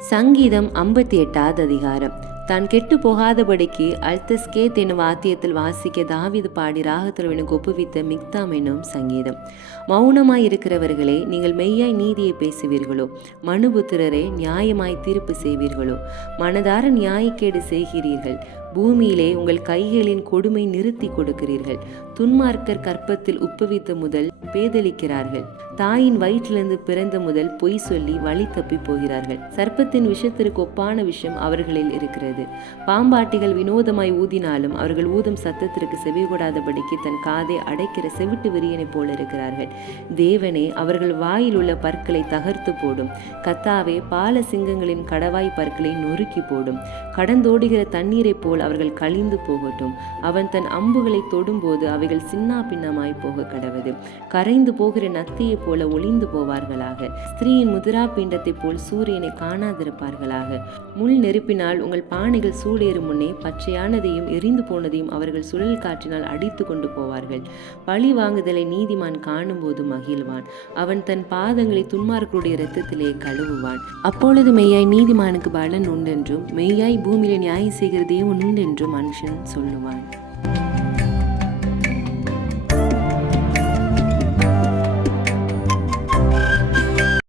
சங்கீதம் ஐம்பத்தி எட்டாவது அதிகாரம். தான் கெட்டு போகாதபடிக்கு அல்தஸ்கேத் என்னும் வாத்தியத்தில் வாசிக்க தாவிது பாடி ராகத்துறவினுக்கு ஒப்புவித்த மிக்தாம் என்னும் சங்கீதம். மௌனமாய் இருக்கிறவர்களே நீங்கள் மெய்யாய் நீதியை பேசுவீர்களோ? மனுபுத்திரரே நியாயமாய் தீர்ப்பு செய்வீர்களோ? மனதார நியாயக்கேடு செய்கிறீர்கள். பூமியிலே உங்கள் கைகளின் கொடுமை நிறுத்தி கொடுக்கிறீர்கள். துன்மார்க்கர் கற்பத்தில் உப்புவித்த முதல் பேதலிக்கிறார்கள் தாயின் வயிற்றிலிருந்து பிறந்த முதல் பொய் சொல்லி வழி தப்பி போகிறார்கள். சர்ப்பத்தின் விஷத்திற்கு ஒப்பான விஷயம் அவர்களில் இருக்கிறது. பாம்பாட்டிகள் வினோதமாய் ஊதினாலும் அவர்கள் ஊதும் சத்தத்திற்கு செவிகூடாதபடிக்கு தன் காதை அடைக்கிற செவிட்டு விரியனை போல இருக்கிறார்கள். தேவனே அவர்கள் வாயில் உள்ள பற்களை தகர்த்து போடும். கத்தாவே பால சிங்கங்களின் கடவாய் பற்களை நொறுக்கி போடும். கடந்தோடுகிற தண்ணீரை போல் அவர்கள் கழிந்து போகட்டும். அவன் தன் அம்புகளை தொடும்போது அவைகள் சின்னா பின்னமாய் போக கடவது. கரைந்து போகிற நத்தியைப் போல ஒளிந்து போவார்களாக. ஸ்திரீயின் முதிரா பிண்டத்தைப் போல் சூரியனை காணாதிருப்பார்களாக. முள் நெருப்பினால் உங்கள் பானைகள் சூடேறும் முன்னே பச்சையானதையும் எரிந்து போனதையும் அவர்கள் சுழல் காற்றினால் அடித்து கொண்டு போவார்கள். பழி வாங்குதலை நீதிமான் காணும்போது மகிழ்வான். அவன் தன் பாதங்களை துன்மார்களுடைய இரத்தத்திலே கழுவுவான். அப்பொழுது மெய்யாய் நீதிமானுக்கு பலன் உண்டென்றும் மெய்யாய் பூமியில நியாயம் செய்கிற தேவன் உண்டென்று மனுஷன் சொல்லுவான்.